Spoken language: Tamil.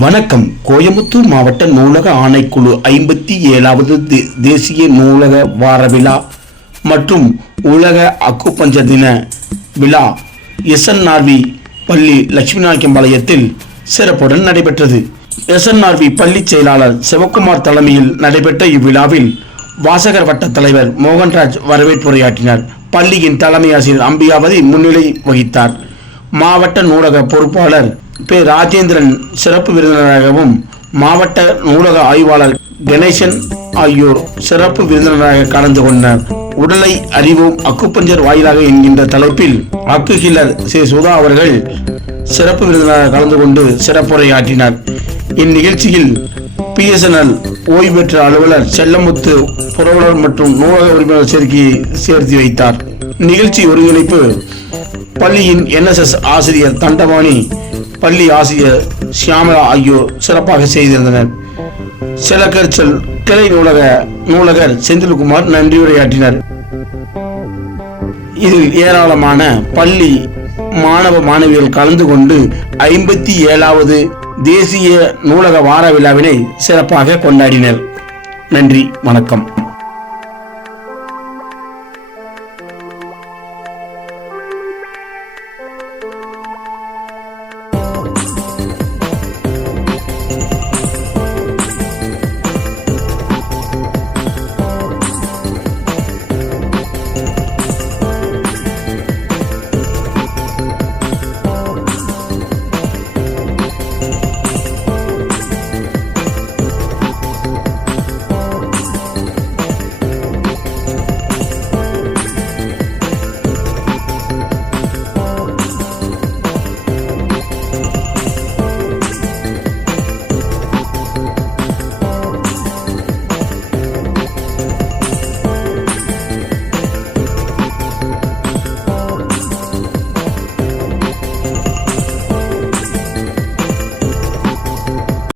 வணக்கம். கோயம்புத்தூர் மாவட்ட நூலக ஆணைக்குழு 57வது தேசிய நூலக வார விழா மற்றும் உலக அக்குபஞ்சர் தின விழா SNRV பள்ளி லட்சுமிநாயக்கம்பாளையத்தில் சிறப்புடன் நடைபெற்றது. SNRV பள்ளி செயலாளர் சிவக்குமார் தலைமையில் நடைபெற்ற இவ்விழாவில் வாசகர் வட்ட தலைவர் மோகன்ராஜ் வரவேற்புரையாற்றினார். பள்ளியின் தலைமை ஆசிரியர் அம்பிகாவதி முன்னிலை வகித்தார். மாவட்ட நூலக பொறுப்பாளர் பே. ராஜேந்திரன் சிறப்பு விருந்தினராகவும், மாவட்ட நூலக ஆய்வாளர் கணேசன் ஆகியோர் சிறப்பு விருந்தினராக கலந்து கொண்டனர். உடலை அறிவோம் அக்குபஞ்சர் வாயிலாக என்கின்ற தலைப்பில் அக்கு ஹீலர் சுதா அவர்கள் சிறப்பு விருந்தினராக கலந்து கொண்டு சிறப்புரையாற்றினார். இந்நிகழ்ச்சியில் PSNL ஓய்வு பெற்ற அலுவலர் செல்லமுத்து புரவலர் மற்றும் நூலக உரிமையாளர் சேர்க்கையை சேர்த்து வைத்தார். நிகழ்ச்சி ஒருங்கிணைப்பு பள்ளியின் NSS ஆசிரியர் தண்டபாணி, பள்ளி ஆசிரியர் சியாமலா ஆகியோர் சிறப்பாக செய்திருந்தனர். சிலக்கரிச்சல் கிளை நூலகர் செந்தில்குமார் நன்றியுரையாற்றினர். இதில் ஏராளமான பள்ளி மாணவ மாணவிகள் கலந்து கொண்டு 57வது தேசிய நூலக வார விழாவினை சிறப்பாக கொண்டாடினர். நன்றி, வணக்கம்.